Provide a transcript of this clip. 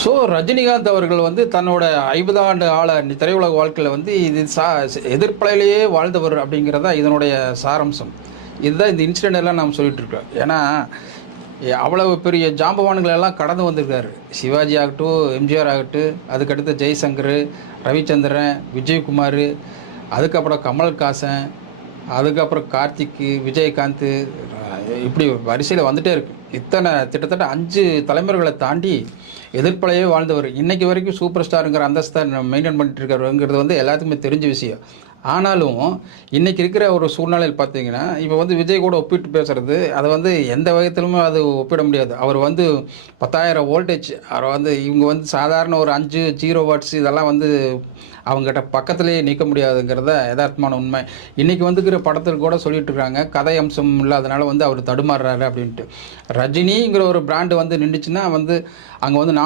So Rajinikanth அவர்கள் வந்து தன்னோட 50 ஆண்டு திரையுலக வாழ்க்கையில் வந்து இது எதிர்ப்பலையிலேயே வாழ்ந்தவர் அப்படிங்கிறதா இதனுடைய சாராம்சம். இதுதான் இந்த இன்சிடென்ட் எல்லாம் நாம் சொல்லிட்டு இருக்கோம். ஏன்னா அவ்வளவு பெரிய ஜாம்பவான்களை எல்லாம் கடந்து வந்திருக்காரு. சிவாஜி ஆகட்டும், எம்ஜிஆர் ஆகட்டும், அதுக்கடுத்து ஜெய்சங்கர், ரவிச்சந்திரன், விஜயகுமார், அதுக்கப்புறம் கமல்ஹாசன், அதுக்கப்புறம் கார்த்திக், விஜயகாந்த், இப்படி வரிசையில் வந்துட்டே இருக்கு. இத்தனை கிட்டத்தட்ட 5 தலைமுறைகளை தாண்டி எதிர்ப்பலையே வாழ்ந்தவர். இன்னைக்கு வரைக்கும் சூப்பர் ஸ்டாருங்கிற அந்தஸ்தை மெயின்டைன் பண்ணிட்டு இருக்காருங்கிறது வந்து எல்லாத்துக்குமே தெரிஞ்ச விஷயம். ஆனாலும் இன்னைக்கு இருக்கிற ஒரு சூழ்நிலையில் பார்த்தீங்கன்னா, இப்போ வந்து விஜய் கூட ஒப்பிட்டு பேசுறது அதை வந்து எந்த வகைத்திலுமே அது ஒப்பிட முடியாது. அவர் வந்து 10,000 வோல்டேஜ். அவர் வந்து இவங்க வந்து சாதாரண ஒரு 5 0 வாட்ஸ் இதெல்லாம் வந்து அவங்ககிட்ட பக்கத்துலேயே நிற்க முடியாதுங்கிறத யதார்த்தமான உண்மை. இன்றைக்கி வந்துக்கிற படத்தில் கூட சொல்லிட்டு இருக்காங்க, கதை அம்சம் இல்லாதனால வந்து அவர் தடுமாறுறாரு அப்படின்ட்டு. ரஜினிங்கிற ஒரு பிராண்டு வந்து நின்றுச்சுன்னா வந்து அங்கே வந்து